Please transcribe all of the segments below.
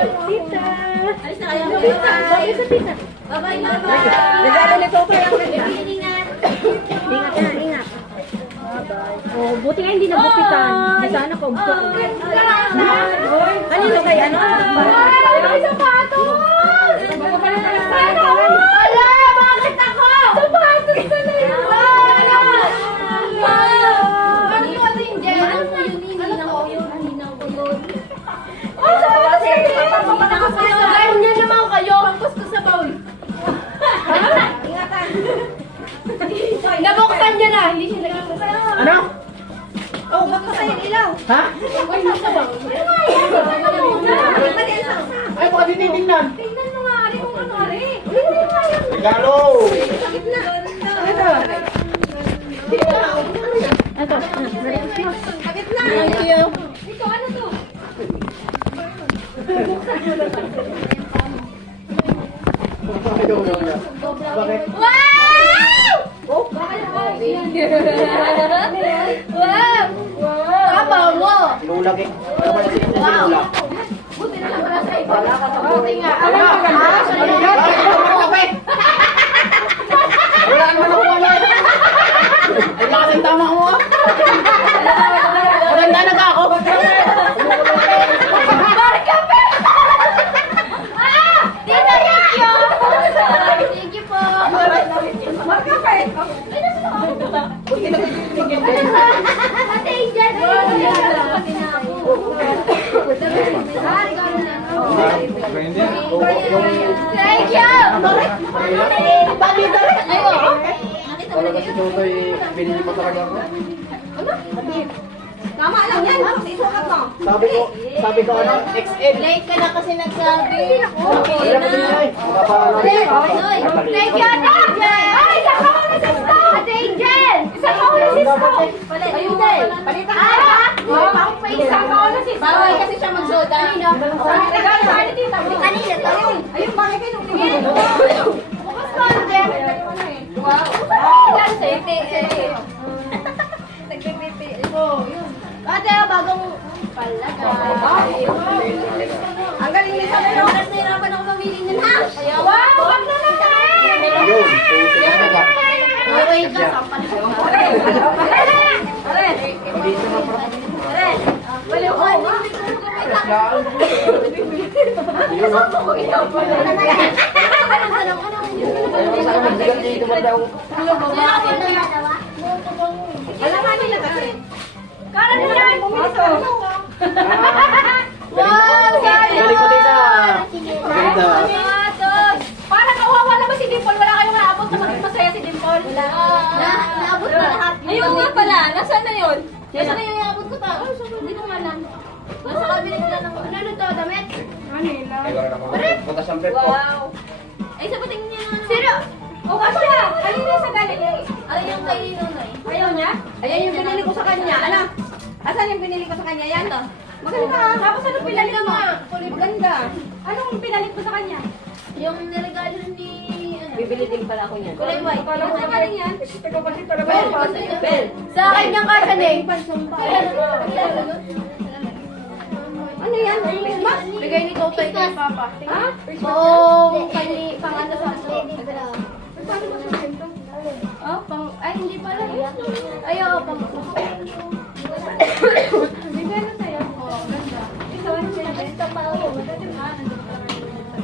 Tita. Alis na kayo. Bye-bye. Tita. Bye-bye, bye-bye. Regalo ni Coco yung Ingat. Ingat na, ingat. Oh, buti nga hindi nagupitan. Di sana ko. Kanino kay ano? Ay, sapatos! Wala! Bakit ako? Sapatos na yun! Ano yung ano yung gel? Ano po yun? Hininaw ko yun. Hininaw ko yun. Oh, sapatos yun! Gawin niya naman kayo. Pangkus ko sa bowl. Ingatan. Nabuksan niya na. Hindi siya nagkakasaya. Ano? Oh, bakit sa'yo ilaw? Ha? Ay, nasa ba? Ano nga yan? Ay, baka tinitingnan. Tingnan mo nga, ari kung ano, ari. Tingnan mo nga yan. Regalo! Sakit na. Ito. Sakit na. Thank you. Ito, ano to? Bakit? Wow! Oh, wow! Tama mo! Inulag eh. Ano ba na sila sa Wow! inulag? Buti na lang pala sa iba. Buti nga. Ano Wala. ang maganda? Wala naman ako wala. Ay, nakasing tama mo. Maganda na ka ako. Barkape! Tita, thank you! Thank you po! Barkape! Ay, nasa ako. Ate, Angel! Pati na ako. Thank you! Bakit? Ayaw! Talaga si Chotoy, binili pa sa kanya ko. Tama lang yan. Isukat mo. Sabi ko ano, XL. Late ka na kasi nagsabi. Okay Kaya kasi na. niya eh. Thank you, Ate Angel! Ay, isang ako na sisto! Ate Angel! Isang ako na sisto! Ayun na eh. Palitan ka na. Isang ako na sisto. Bawal kasi siya magsoda. Kanino? Kanino to? Ayun, bakit kayo tumingin? Bukas ko, Angel. Wow. Yan, safety. Nagpipipi. Oh, yun. Ate, bagong palaga. Ang galing nito na yun. Nahirapan ako mamili niyan, ha? Wow, wag na naman! Yun, sinabi ka. Away ka, sampal ko. Dito na pa. Wala ko. Yun ha. Saan magbigat dito ba daw? Alam nga nila kasi. Kara na yan! Wow! Galing ko dito. Maganda. Parang kawawa naman si Dimple. Wala kayong naabot na maging masaya si Dimple. Naabot na lahat. Ayun nga pala. Nasaan na yun? Nasaan na yung naabot ko pa? Hindi ko alam. Nasa kabinet lang ng... Ano to? Damit? Ay, wala naman. Punta sa prep ko. Wow! Ay, sabating niya naman. Sino? O, kasi na. Alin na sa galing niya? Alin yung kay Nonay? Ayaw niya? Ayan yung binili ko sa kanya. Ano? Asan yung binili ko sa kanya? Yan to. Maganda. Tapos ano pinalik mo? Maganda. Anong pinalik mo sa kanya? Yung niregalo ni... Bibili din pala ako niyan. Kulay white. Ano sa kanya yan? Bell. Sa akin yung kasaning. Ano yan? Christmas? Bigay ni Totoy kay Papa. Ha? Oo, pang-ano sa aso. Paano mo siya bento? Oh, ay, hindi pala. Ay, oh, bigay na sa'yo. Oh, ganda. Ito pa ako.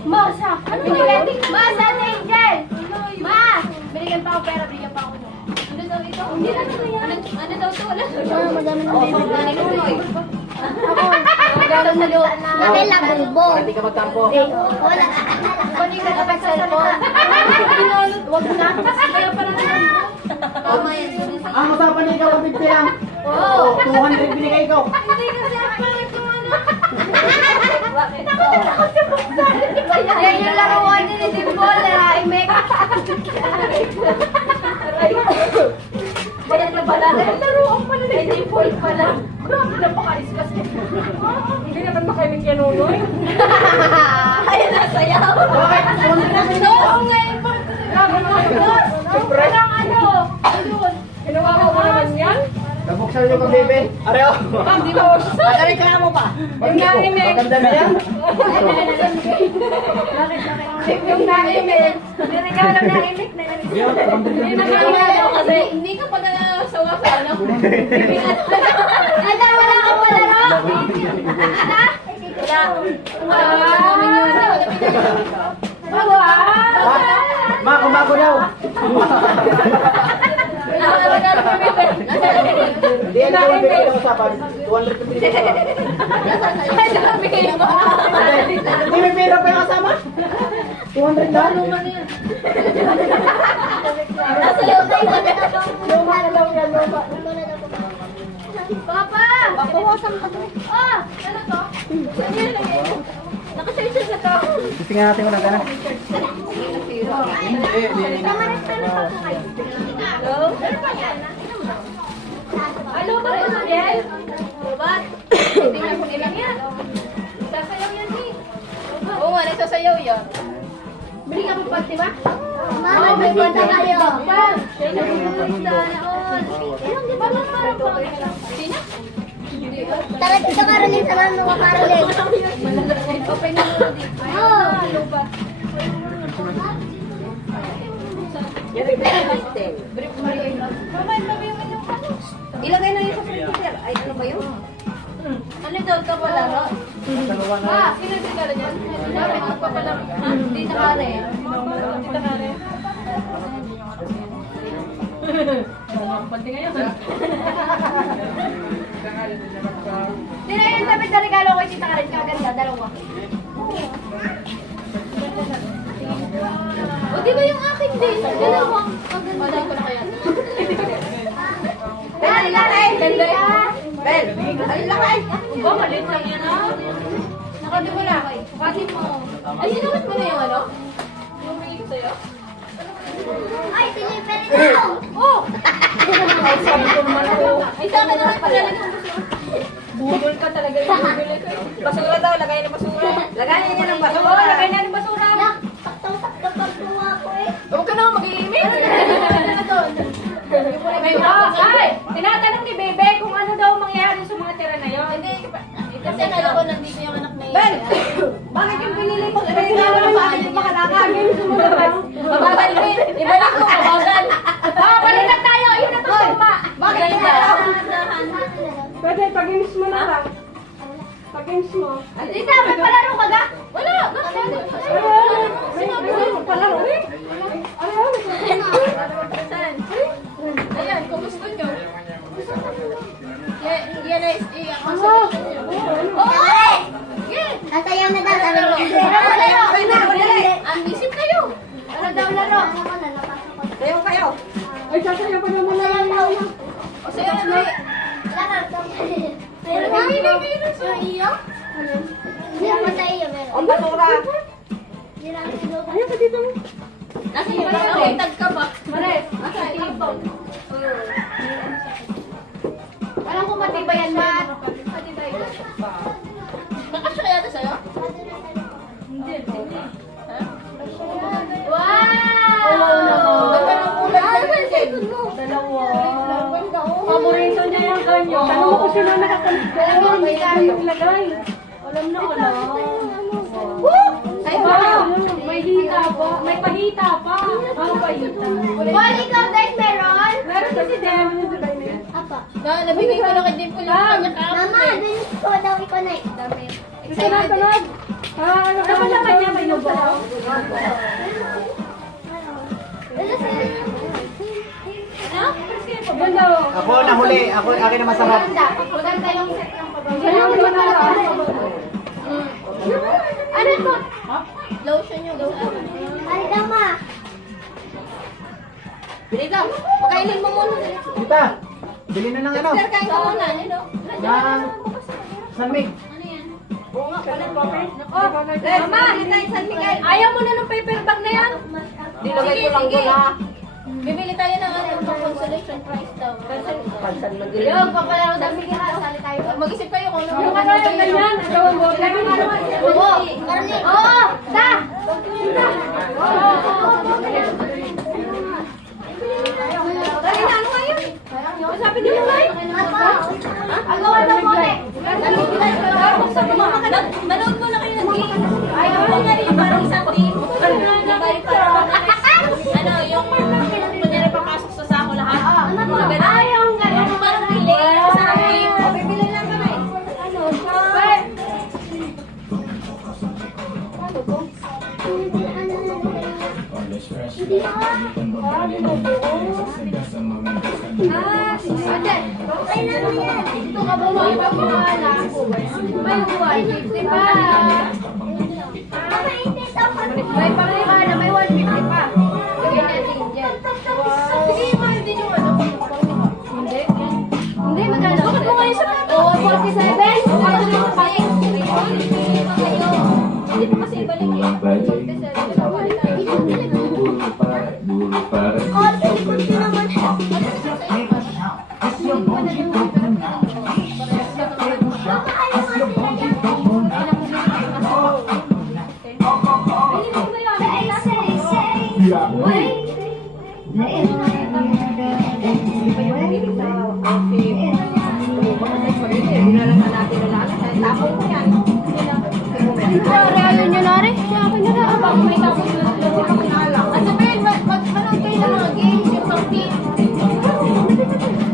Masa! Ano binigyan? Masa, Angel! Ma! Binigyan pa ako pera, binigyan pa ako. Ano daw ito? Hindi na ito yan. Ano daw ito? Wala. Madami na binigyan. Regalo sa loob. Bakit lang bulbo? Hindi ka magtampo. Wala. Pwede ka kapag cellphone. Huwag na. Kaya parang tama yan. Ang usapan niya ikaw, 150 lang. Oo. 200 binigay ko. Hindi kasi parang kung ano. Takot siya buksan. Yan yung laruan ni Dimple. Ay, make-up. Bayan na pala. Laruan pala ni Dimple pala. Grabe na pakais kasi. Hindi naman makimik yan, Unoy. Ayun na, sayaw. Oo nga, grabe na. Parang ano. Ayun. Ginawa ko naman yan. Saan yung kabebe? Areo! Ma'am, di ba? Magreklamo pa! Maganda na yan? Yung nainig. Niregalo na inig na Kasi hindi ka pa nasawa sa ano. Ada, wala kang palaro. Ma, kumago daw! Hindi yan ko bibigay ng usapan. 250 Hindi may pera pa yung kasama? 200 na? Papa! Papawasan ka to. Ah! Ano to? Nakasensya na to. Tingnan natin wala ka na. Ano ba ito, Jel? Robot? Tingnan ko nilang yan. Sasayaw yan eh. Oo nga, nagsasayaw yan. Bili ka pa pag, di ba? Mama, may bata kayo. Sino? Tara dito, Caroline. Samahan mo ko, Caroline. Open na mo dito. Oo. Ilagay na yun sa computer. Ay, ano ba yun? Ano daw ka pala, no? Ah, sino yung regalo niyan? Dapat magpapalaro. Ha? Tita Karen. Tita Karen. Pati ngayon. Hindi na yung damit na regalo ko si Karen. Kaganda, dalawa. O, di ba yung akin din? Dalawang. Wala ko na kaya. Dali lang eh! Dali Bel, alin lang ay. Oh, maliit lang yan ah. Nakati mo lang. Bukasin mo. Ay, sinukit mo na yung ano? Yung bigay ko sa'yo? Ay, delivery na. Oh! Ay, sa akin naman pala lang. Budol ka talaga yung budol ko. Basura daw, lagay ng basura. Lagay niya ng basura. Oo, lagay na ng basura. Nak, sakto-sakto pagkuha ko eh. Huwag ka na mag-iimik. Ay! Tinatanong ni Bebe kung ano daw mangyayari sa mga tira na yun. Kasi akala ko nandito yung anak na yun. Ben! Bakit yung pinili mo? Regalo mo sa akin yung makalakad. Babalik. Ibalik ko, mabagal. Balikan tayo! Yun na to, tuma! Bakit ba? Pwede, pag-games mo na lang. Pag-games mo. Tita, may palaro ka ga? Wala. Sinabi ko yung palaro eh. Saan? Ayan, kung gusto nyo. Yan ay iyak ko sa Oy! Sasayaw na daw. Sabi ko. Ang isip kayo. Ano daw laro? Sayo kayo. Ay, sasayaw pa naman na lang daw. O sayo na rin. Yung iyo? Hindi naman sa iyo, meron. Ang basura. Hindi naman sinukat. Ayaw ka dito. Nasa iyo ba? Okay, tag ka ba? Mares. Nasa iyo ba? Alam ko matibay yan, Ma. Kakasya kaya ito sa'yo? Hindi. Ha? Wow! Ganda ng kulay ng chicken. Dalawa. Paborito niya yung ganyo. Tanong mo kung sino nakakulit ko. Hindi tayo ilagay. Alam na, alam. Ay, May hita pa. May pahita pa. Ang pahita. Wally, ikaw guys, meron? Meron kasi Dem. Apa. nabigay ko na kay Dimple yung kanya Mama, dun ko daw ikaw na Dami. Tunod, tunod. Ano ka naman niya? May nubo. Ano? Ganda. Ako nahuli. Ako, akin na masarap. Maganda yung set ng pababa. Sayaw mo na lang. Ano to? Lotion yung isa. Ay, dama. Bili lang. Pakainin mo muna. Dita, bili na ng ano? Sir, kain ka muna. Ano? Ng Sanmig. Ano yan? Oo nga, pala paper. Mama, hintayin San Miguel. Ayaw mo na ng paper bag na yan? Dilagay ko lang muna. Bibili tayo ng ano, pang consolation prize daw. Yung papalaro daw. Sige ha, sali tayo. Mag-isip kayo kung ano. Yung ano yung ganyan? Ang gawang mo. Lagi nga naman. Oo, Caroline. Oo, da! Dali na, ano ngayon? Sabi niyo ba? Apa? Ang gawa ng mote. Manood mo na kayo ng game. Ayaw mo nga yung parang isang team. Ano, yung kunyari papasok sa sako lahat. Ayaw nga. Yung parang delay. Sa game. Bibili lang kami. Ito ka ba mo? Ito ka ba na? May 150 pa. May panglima na may 150 pa. Sige natin dyan. Sige, mahal din yung ano. Hindi. Hindi, magkano? Bakit mo ngayon sa kato? 47? Hindi pa kasi ibalik eh. Ayaw nyo na rin. Siya ako na lang. At sabihin, manood kayo ng mga games, yung pang-team.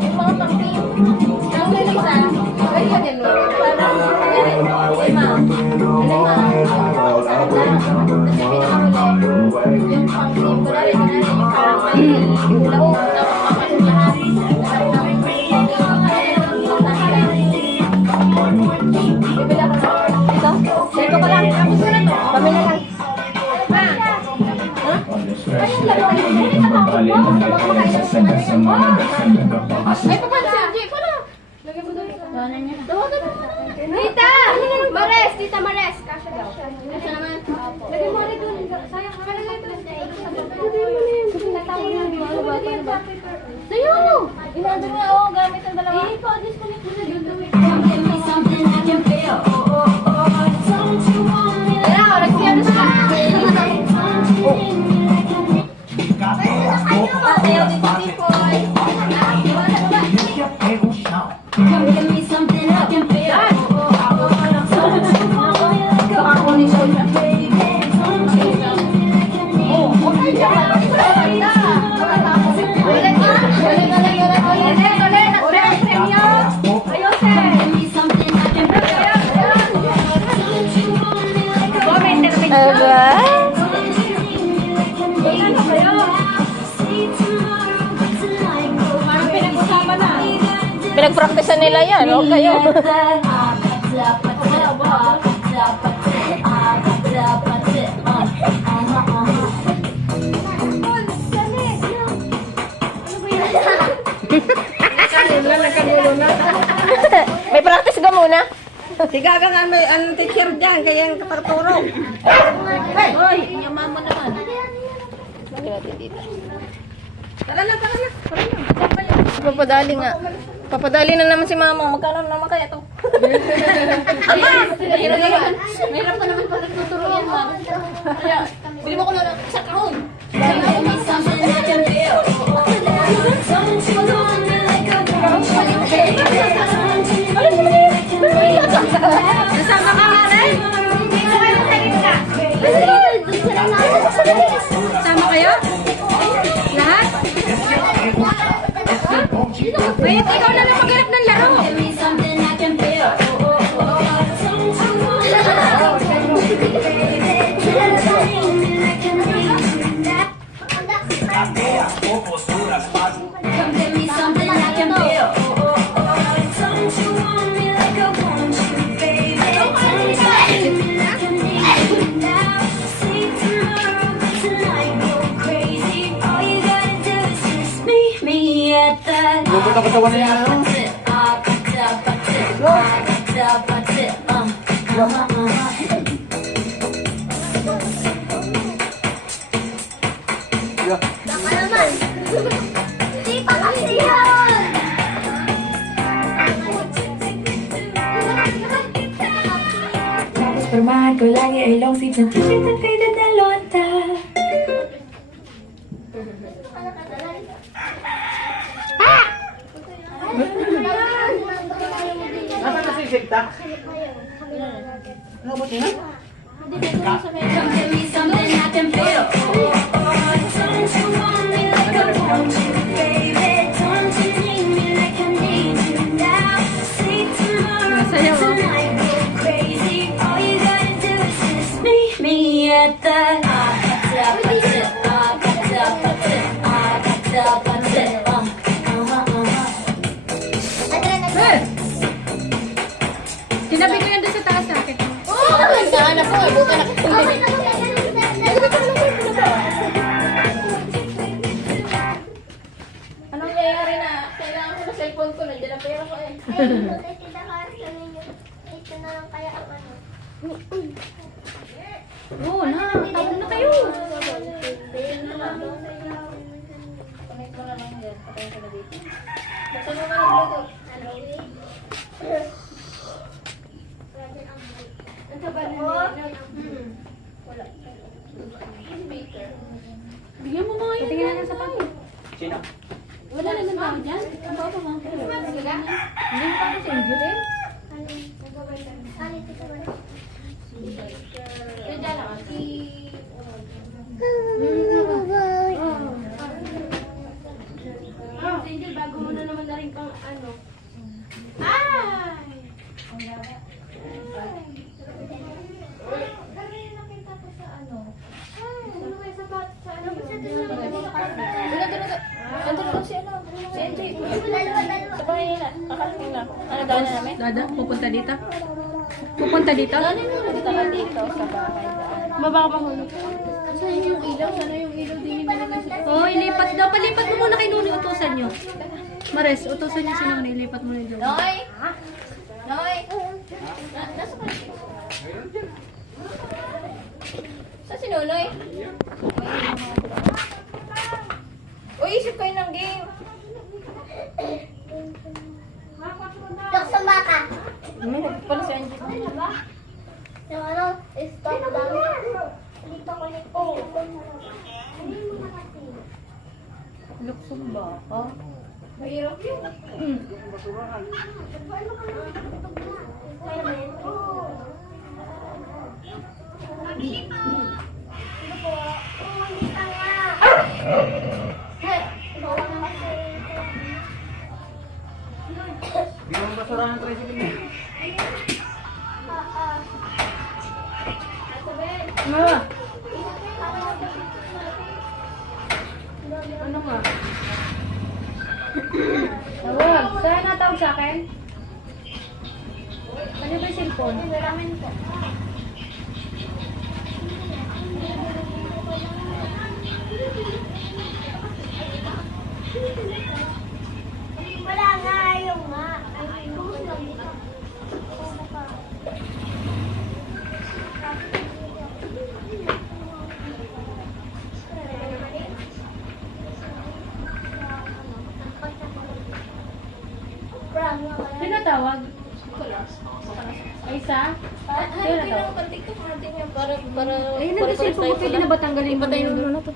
Yung mga pang-team. Ang lilisan, ay yun yun. Parang, lima. Yung pang-team, kunwari yung parang may laro, tapos papasok lahat. Bibila ko na. Ito? Ito ko lang. Tapos ko na to. Pamila lang. Ay, papansin, G, ko na. Lagyan mo doon. Tawagan mo na. Tita! Mares! Tita Mares! Kasha daw. Kasi naman. Lagyan mo rin doon. Sayang ka. Lagyan mo rin. Natawag na yung ano ba? Ano ba? Sa'yo! Inadar nga, oo, gamit ang dalawa. Eh, pa-disconnect mo na dito. Kaya ako, nagsiyanos ka. Ayaw din si Tipoy. Pinag-practicean nila yan, o kayo. May practice ka muna. Si Gaga nga may anong teacher dyan, kaya yung kaparturo. Hoy, yung mama naman. Tara na, tara na. Papadali nga. Papadali na naman si mama. Magkano naman kaya to? Mahirap pa naman pag nagtuturo yan, ma. Kaya, bili mo ko na sa kahon. Nasama ka nga rin? Sama kayo? Lahat? Wait, ikaw na lang maghanap ng laro. Katawan na yan, ano? Baka naman. Di pa kasi yun. Permahan ko lagi ay long sleeves and t-shirt at faded na lonta. Isikta. Ano ba tingnan? Give me something I can feel. Don't you want me like I want you, baby? Don't you need me like I need you now? Say tomorrow, tonight, go crazy. All you gotta do is just meet me at the Sinabi ko yan doon sa taas sa akin. Nagkahanap ko, buka na. Anong nangyayari na? Kailangan ko na cellphone ko. Nandiyan ang pera ko eh. Ito na lang kaya ang ano. Oo na, tawag na kayo. Connect mo na lang yan. Patayin ko na dito. Basta mo na Bluetooth. Ang taba na wala. Speaker. Bigyan mo mga yun. Tingnan na sa pangit. Sino? Wala naman tao dyan. Ang baba mga pero. Hindi mo pa ako sa inyo din. Nandiyan lang. Angel, bago mo na naman na rin pang ano. Nakita ko sa ano. Ano kayo sa ano? Nandun lang si ano. Si NJ. Sa bahay nila. Kakalamin na. Ano gawin na namin? Dada, pupunta dito. Pupunta dito? Dito ka dito sa bahay. Baba ka pa hulog. Saan yung ilaw? Sana yung ilaw din yung nilagay sa Oo, ilipat daw. Palipat mo muna kay Nuni. Utusan nyo. Mares, utusan nyo si Nuni. Ilipat mo na dyan. Noy! Noy! Nasa ka? Saan si Nonoy? Uy, isip kayo ng game. Laksan baka. Pala si NJ. Yung ano, stop lang. Dito ko nito. Oh. Hindi mo na kasi. Luksong ba? Ha? Mahirap yun. Bigyan mo basura ng tricycle niya. Ano? Ano nga? Tawag. Saan natawag sa akin? Ano ba yung cellphone? Wala nga yung nga. Ay, buhos lang dito. Sino tawag? Ay, isa? Ay, kailangan ka TikTok natin yan para Ayun na, cellphone ko. Pwede na ba tanggalin mo? Ipatayin mo muna to.